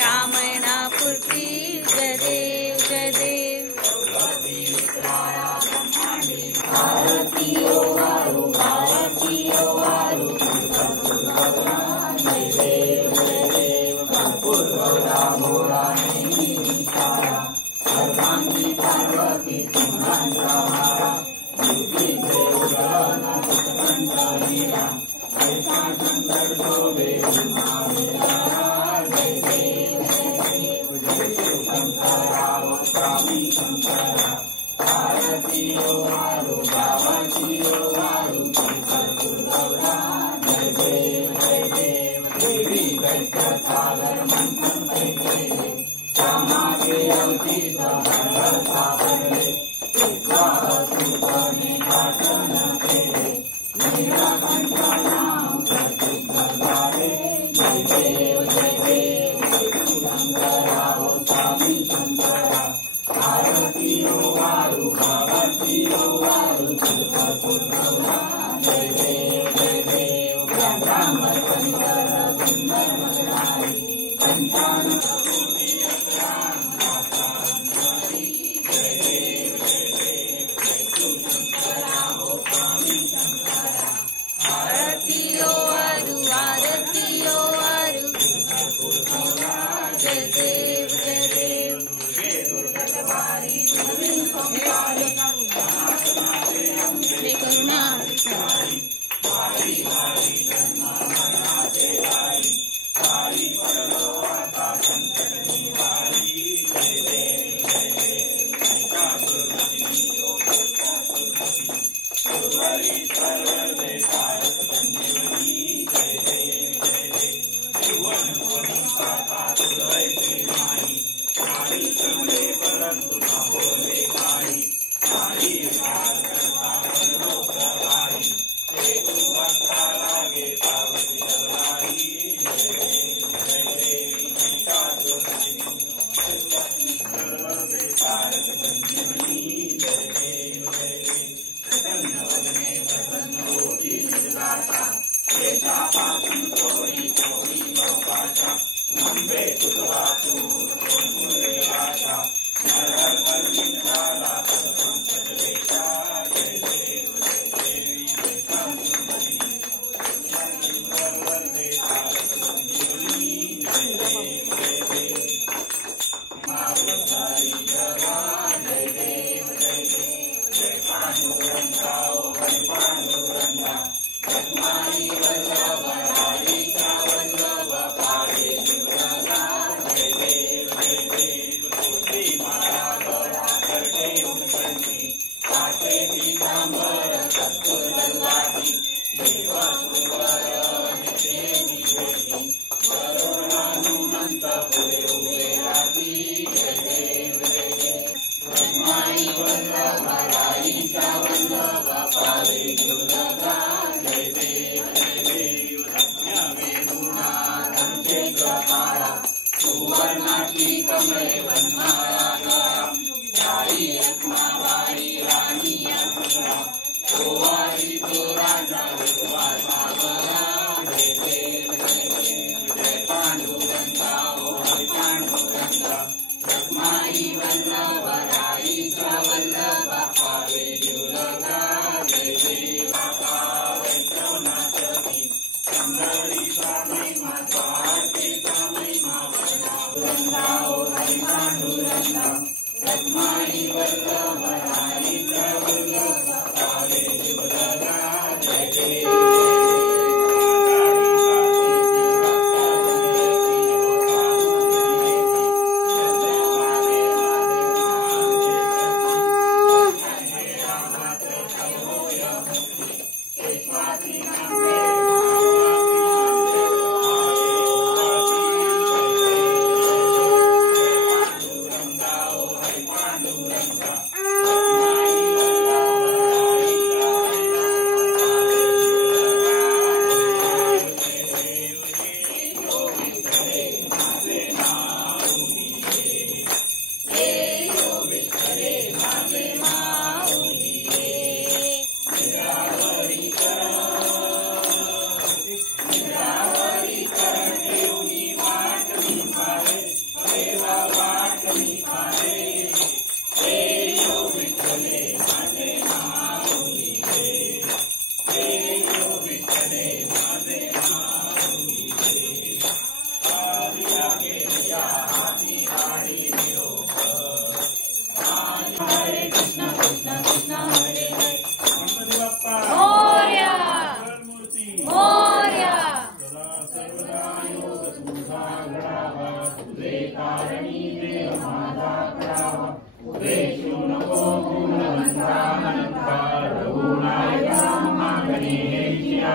कामना पूर्ती जय देव जय देव भारती ओ वारु भारती ओ वारु जय देव जय देव पूर्वदा मोरा नहीं सारा सर्वांगी पार्वती तुम्हारा हमारा बुद्धि देव गाना संता लीला ऐसा शंकर गोवे स्वामी शंकर भारती ओ वारु भारती ओ वारु जय देव देवी दैत्य सागर मंथन कैले रामाचे अवतीत भर सागरले विश्वासुतने भाषण केले नीलकंठ नाम प्रसिद्ध झाले जय देव शंकरा ओ स्वामी शंकरा भारती ओ वारु भारती ओ वारु जय देव ब्रह्म शंकर सुंदर मदारी पंचान प्रेमा